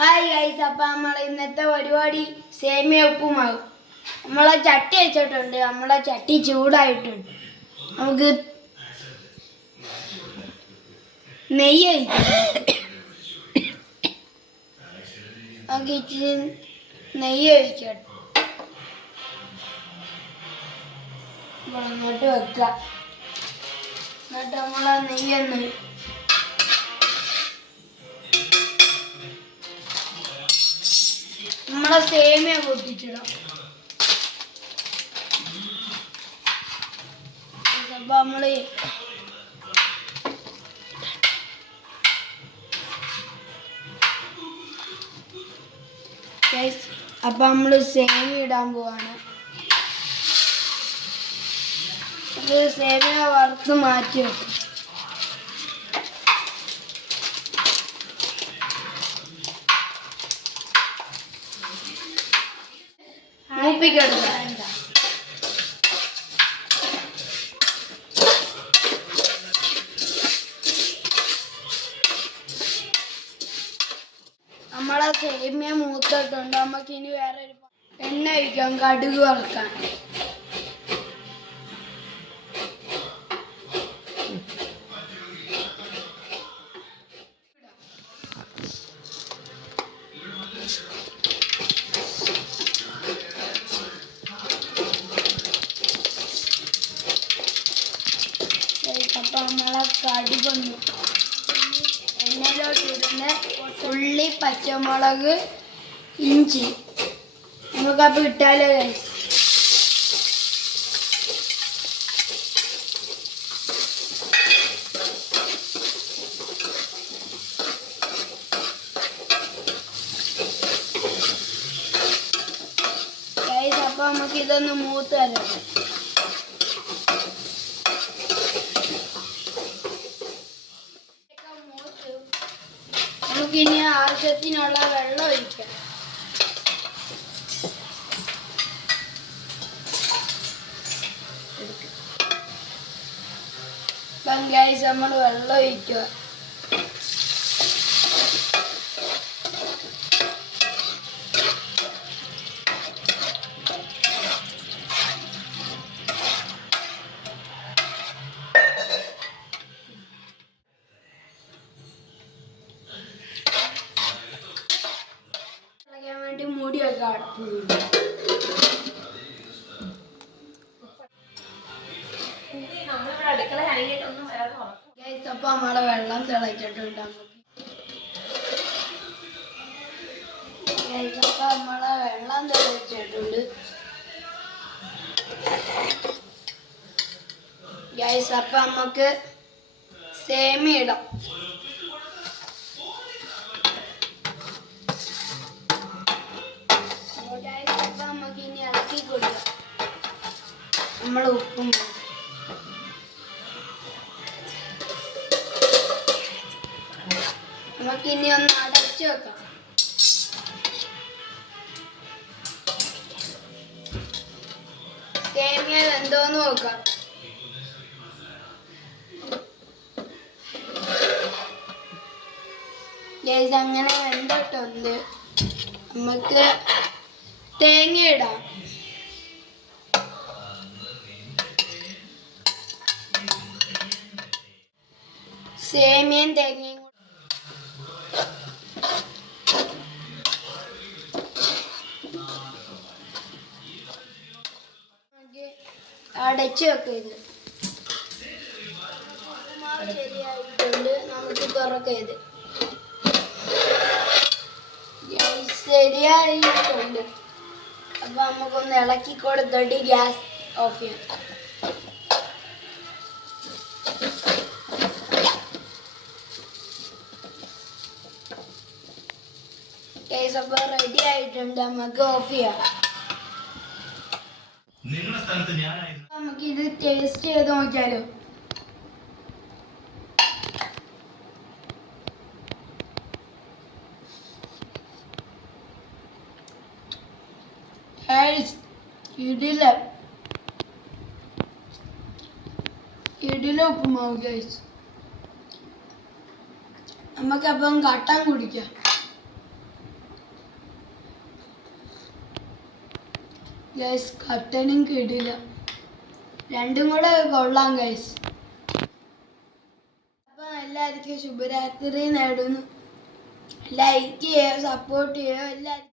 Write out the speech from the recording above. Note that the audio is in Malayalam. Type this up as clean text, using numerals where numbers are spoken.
ഹായ് ഗൈസ്, അപ്പം നമ്മളെ ഇന്നത്തെ പരിപാടി സേമിയ ഉപ്പുമാവ്. നമ്മളെ ചട്ടി വെച്ചിട്ടുണ്ട്, നമ്മളെ ചട്ടി ചൂടായിട്ടുണ്ട്. നമുക്ക് നെയ്യ് നമുക്ക് ഇച്ചിരി നെയ്യ് ഒഴിക്കട്ടെ. അങ്ങോട്ട് വെക്കുക. എന്നിട്ട് നമ്മളെ നെയ്യൊന്ന് നമ്മളെ സേമിയ പൊട്ടിച്ചിടാം. അപ്പൊ നമ്മള് സേമിയ ഇടാൻ പോവാണ്. സേമിയ വറുത്ത് മാറ്റി വെക്കും. മൂപ്പിക്കെടുക്കുക. നമ്മളെ സേമിയ മൂത്തിട്ടുണ്ട്. നമുക്ക് ഇനി വേറെ എണ്ണ ഒഴിക്കാം, കടുക് വറുക്കാൻ. അപ്പം നമ്മളെ കടുകൊന്നു എണ്ണയിലോട്ട് ഇടുന്ന ഉള്ളി, പച്ചമുളക്, ഇഞ്ചി നമുക്കപ്പോൾ ഇട്ടാലോ ഗൈസ്. അപ്പോൾ നമുക്ക് ഇതൊന്ന് മൂത്ത് തരാം. നമുക്കിനി ആവശ്യത്തിനുള്ള വെള്ളം ഒഴിക്കാം. ഇപ്പം ഗൈസ് നമ്മൾ വെള്ളം ഒഴിക്കുക. വേണ്ടി മൂടിയൊക്കെ അടപ്പുണ്ട്. അപ്പം നമ്മളെ വെള്ളം തിളച്ചിട്ടുണ്ട്. നമ്മളെ വെള്ളം തിളച്ചിട്ടുണ്ട് ഗൈസ്. അപ്പം നമുക്ക് സേമിയ ഇടാം. നമുക്ക് ഇനി ഇളക്കി കൊടുക്കാം. നമ്മൾ ഉപ്പും നമുക്കിനി ഒന്ന് അടച്ചു വെക്കാം. സേമിയ വെന്തോന്ന് നോക്കാം. അങ്ങനെ വെന്തിട്ടുണ്ട്. നമുക്ക് തേങ്ങ ഇടാം. സേമിയയും തേങ്ങയും അടച്ചു വെക്കരുത്. ശരിയായിട്ടുണ്ട്. നമുക്ക് തുറക്കരുത്. ശരിയായിട്ടുണ്ട്. അപ്പൊ നമുക്കൊന്ന് ഇളക്കി കൊടുത്തിട്ട് ഗ്യാസ് ഓഫ് ചെയ്യാം. അപ്പൊ റെഡി ആയിട്ടുണ്ട്. നമുക്ക് ഓഫ് ചെയ്യാം. നമുക്ക് ഇത് ടേസ്റ്റ് ചെയ്ത് നോക്കിയാലോ. ഇഡ്ഡലി ഉപ്പുമാവ് ഗൈസ്. നമുക്കപ്പം കട്ടൻ കുടിക്കാം. ഗൈസ് കട്ടനും കിടില്ല, രണ്ടും കൂടെ കൊള്ളാം ഗൈസ്. അപ്പം എല്ലാവർക്കും ശുഭരാത്രി നേടുന്നു. ലൈക്ക് ചെയ്യുക, സപ്പോർട്ട് ചെയ്യുക എല്ലാവരും.